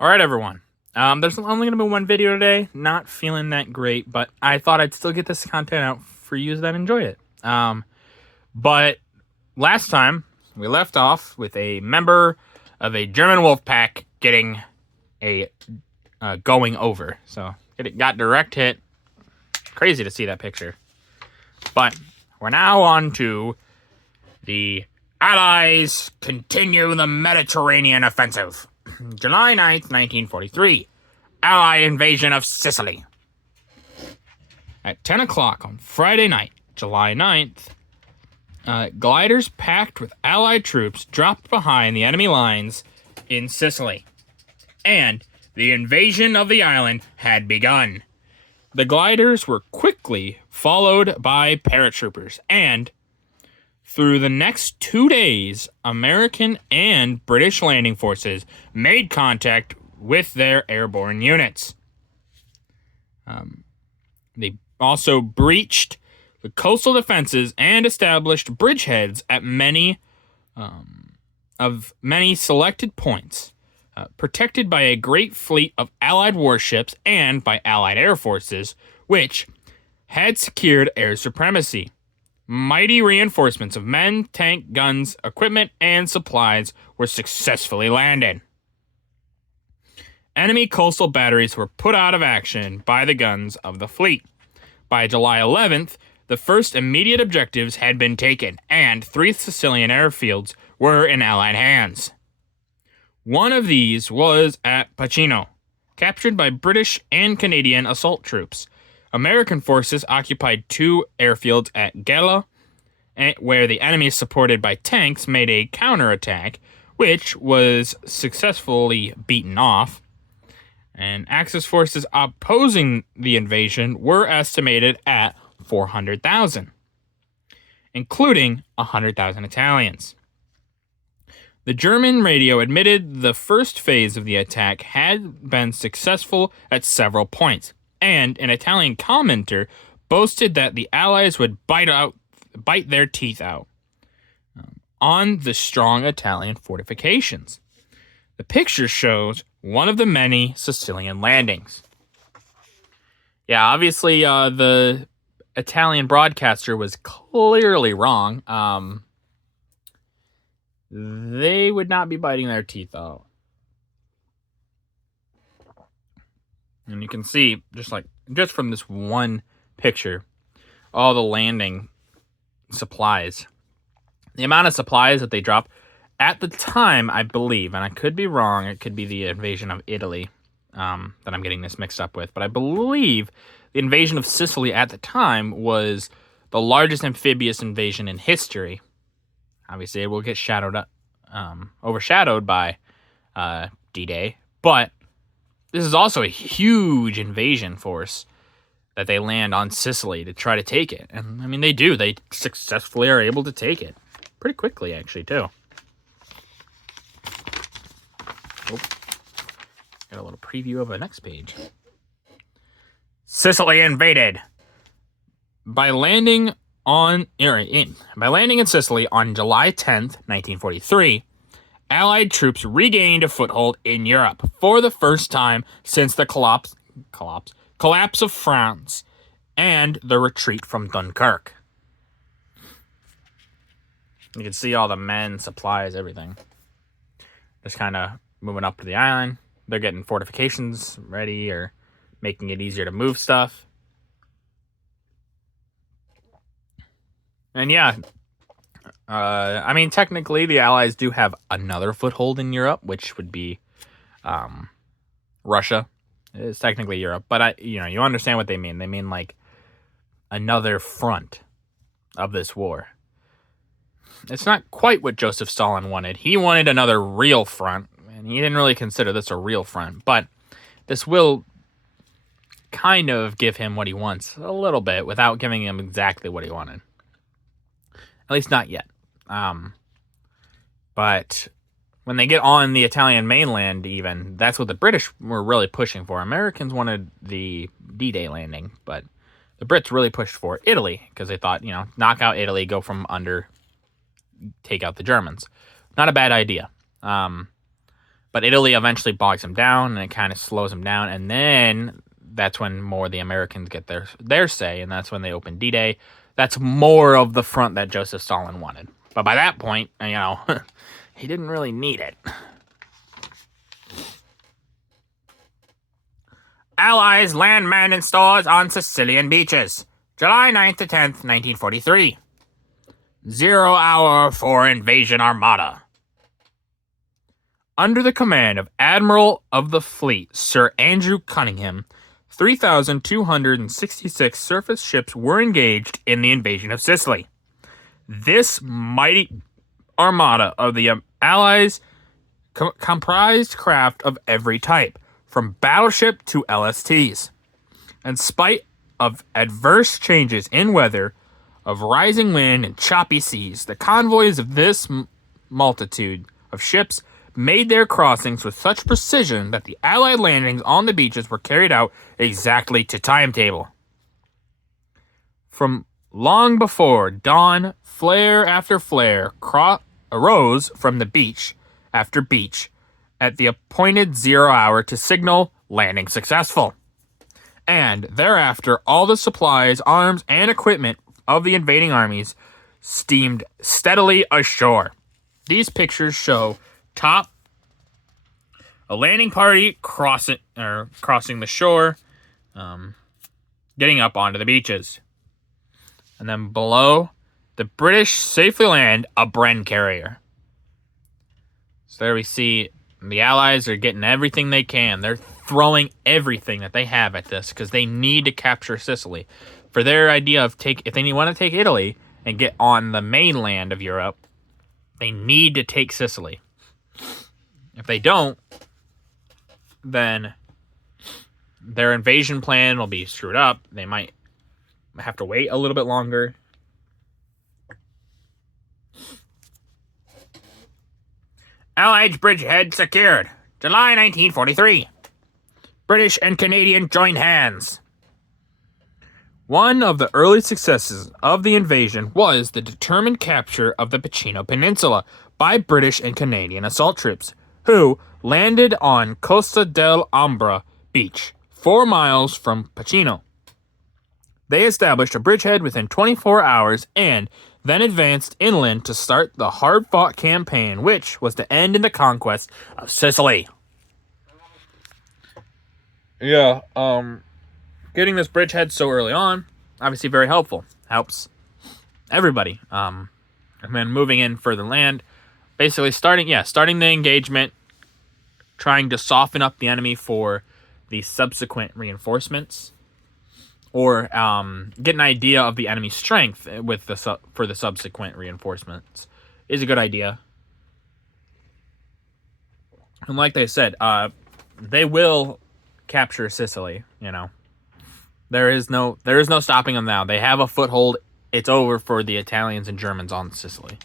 All right, everyone. There's only going to be one video today. Not feeling that great, but I thought I'd still get this content out for you that enjoy it. But last time we left off with a member of a German wolf pack getting a going over. So it got direct hit. Crazy to see that picture. But we're now on to the Allies continue the Mediterranean offensive. July 9th, 1943. Allied invasion of Sicily. At 10 o'clock on Friday night, July 9th, gliders packed with Allied troops dropped behind the enemy lines in Sicily. And the invasion of the island had begun. The gliders were quickly followed by paratroopers, and through the next 2 days, American and British landing forces made contact with their airborne units. They also breached the coastal defenses and established bridgeheads at many selected points, protected by a great fleet of Allied warships and by Allied air forces, which had secured air supremacy. Mighty reinforcements of men, tank, guns, equipment, and supplies were successfully landed. Enemy coastal batteries were put out of action by the guns of the fleet. By July 11th, the first immediate objectives had been taken, and 3 Sicilian airfields were in Allied hands. One of these was at Pacino, captured by British and Canadian assault troops. American forces occupied 2 airfields at Gela, where the enemy, supported by tanks, made a counterattack, which was successfully beaten off. And Axis forces opposing the invasion were estimated at 400,000, including 100,000 Italians. The German radio admitted the first phase of the attack had been successful at several points, and an Italian commenter boasted that the Allies would bite their teeth out on the strong Italian fortifications. The picture shows one of the many Sicilian landings. Yeah, obviously the Italian broadcaster was clearly wrong. They would not be biting their teeth out. And you can see, just from this one picture, all the landing supplies. The amount of supplies that they dropped at the time, I believe, and I could be wrong, it could be the invasion of Italy that I'm getting this mixed up with, but I believe the invasion of Sicily at the time was the largest amphibious invasion in history. Obviously, it will get overshadowed by D-Day, but this is also a huge invasion force that they land on Sicily to try to take it. And, I mean, they do. They successfully are able to take it. Pretty quickly, actually, too. Oh, got a little preview of the next page. Sicily invaded. By landing in Sicily on July 10th, 1943, Allied troops regained a foothold in Europe for the first time since the collapse of France and the retreat from Dunkirk. You can see all the men, supplies, everything. Just kind of moving up to the island. They're getting fortifications ready or making it easier to move stuff. And yeah, I mean, technically, the Allies do have another foothold in Europe, which would be Russia. It's technically Europe, but you understand what they mean. They mean like another front of this war. It's not quite what Joseph Stalin wanted. He wanted another real front, and he didn't really consider this a real front. But this will kind of give him what he wants a little bit without giving him exactly what he wanted. At least not yet. But when they get on the Italian mainland, even, that's what the British were really pushing for. Americans wanted the D-Day landing, but the Brits really pushed for Italy because they thought, knock out Italy, go from under, take out the Germans. Not a bad idea. But Italy eventually bogs them down, and it kind of slows them down. And then that's when more of the Americans get their say, and that's when they open D-Day. That's more of the front that Joseph Stalin wanted. But by that point, he didn't really need it. Allies land men and stores on Sicilian beaches. July 9th to 10th, 1943. 0 hour for invasion armada. Under the command of Admiral of the Fleet, Sir Andrew Cunningham, 3,266 surface ships were engaged in the invasion of Sicily. This mighty armada of the Allies comprised craft of every type, from battleship to LSTs. In spite of adverse changes in weather, of rising wind and choppy seas, the convoys of this multitude of ships made their crossings with such precision that the Allied landings on the beaches were carried out exactly to timetable. From long before dawn, flare after flare arose from the beach after beach at the appointed 0 hour to signal landing successful. And thereafter, all the supplies, arms, and equipment of the invading armies steamed steadily ashore. These pictures show a landing party crossing the shore, getting up onto the beaches. And then below, the British safely land a Bren carrier. So there we see the Allies are getting everything they can. They're throwing everything that they have at this because they need to capture Sicily. For their idea of if they want to take Italy and get on the mainland of Europe, they need to take Sicily. If they don't, then their invasion plan will be screwed up. They might have to wait a little bit longer. Allied bridgehead secured. July 1943. British and Canadian join hands. One of the early successes of the invasion was the determined capture of the Piceno Peninsula by British and Canadian assault troops, who landed on Costa del Ambra Beach, 4 miles from Piceno. They established a bridgehead within 24 hours and then advanced inland to start the hard-fought campaign, which was to end in the conquest of Sicily. Yeah, getting this bridgehead so early on, obviously very helpful. Helps everybody. And then moving in further land, basically starting the engagement, trying to soften up the enemy for the subsequent reinforcements, or get an idea of the enemy's strength for the subsequent reinforcements is a good idea. And like they said, they will capture Sicily. There is no stopping them now. They have a foothold. It's over for the Italians and Germans on Sicily.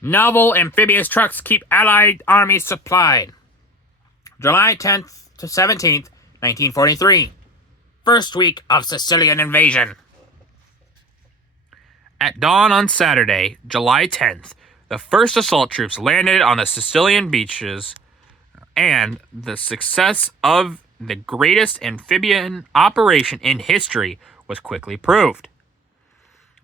Novel amphibious trucks keep Allied armies supplied. July 10th to 17th, 1943. First week of Sicilian invasion. At dawn on Saturday, July 10th, the first assault troops landed on the Sicilian beaches, and the success of the greatest amphibian operation in history was quickly proved.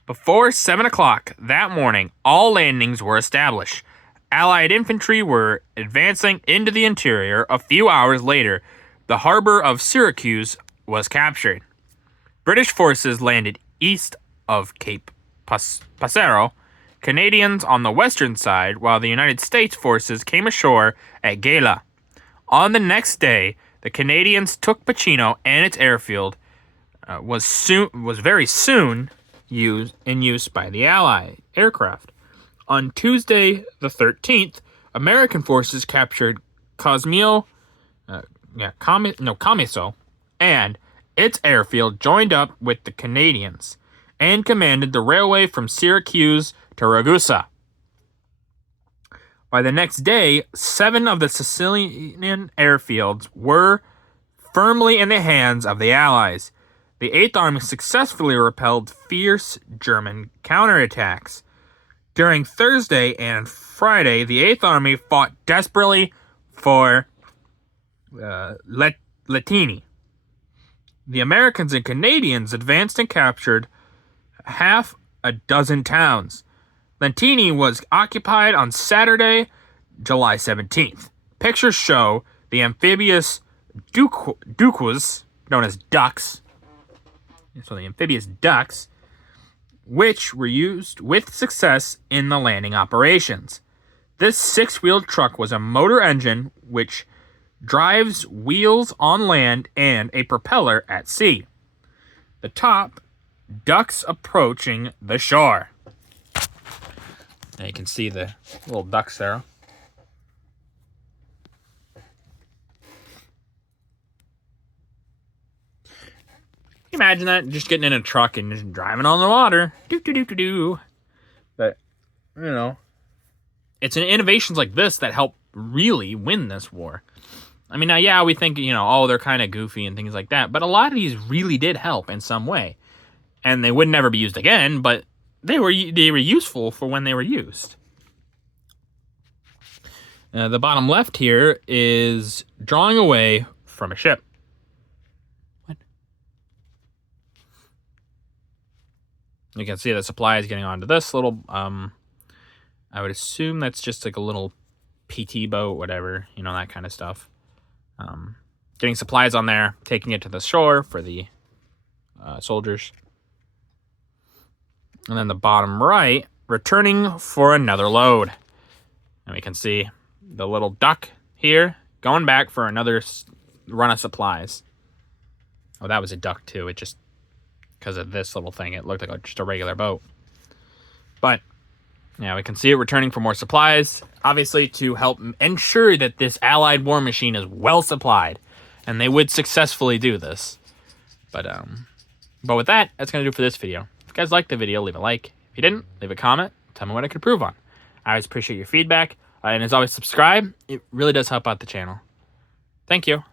Before 7 o'clock that morning, all landings were established. Allied infantry were advancing into the interior. A few hours later, the harbor of Syracuse was captured. British forces landed east of Cape Passero, Canadians on the western side, while the United States forces came ashore at Gela. On the next day, the Canadians took Piceno and its airfield was very soon in use by the Allied aircraft. On Tuesday the 13th, American forces captured Camiso, and its airfield joined up with the Canadians and commanded the railway from Syracuse to Ragusa. By the next day, 7 of the Sicilian airfields were firmly in the hands of the Allies. The 8th Army successfully repelled fierce German counterattacks. During Thursday and Friday, the 8th Army fought desperately for Latini. The Americans and Canadians advanced and captured half a dozen towns. Latini was occupied on Saturday, July 17th. Pictures show the amphibious ducks, known as ducks, so the amphibious ducks, which were used with success in the landing operations. This 6-wheeled truck was a motor engine which drives wheels on land and a propeller at sea. The top, ducks approaching the shore. Now you can see the little ducks there. Imagine that, just getting in a truck and just driving on the water. Do. But, you know, it's innovations like this that help really win this war. I mean, now, yeah, we think, you know, oh, they're kind of goofy and things like that. But a lot of these really did help in some way. And they would never be used again, but they were useful for when they were used. The bottom left here is drawing away from a ship. What? You can see the supply is getting onto this little, I would assume that's just like a little PT boat, whatever, you know, that kind of stuff. Getting supplies on there, taking it to the shore for the soldiers. And then the bottom right, returning for another load. And we can see the little duck here going back for another run of supplies. Oh, that was a duck too. It just, because of this little thing, it looked like just a regular boat. But yeah, we can see it returning for more supplies, obviously to help ensure that this Allied war machine is well supplied. And they would successfully do this. But with that, that's going to do it for this video. If you guys liked the video, leave a like. If you didn't, leave a comment. Tell me what I could improve on. I always appreciate your feedback. And as always, subscribe. It really does help out the channel. Thank you.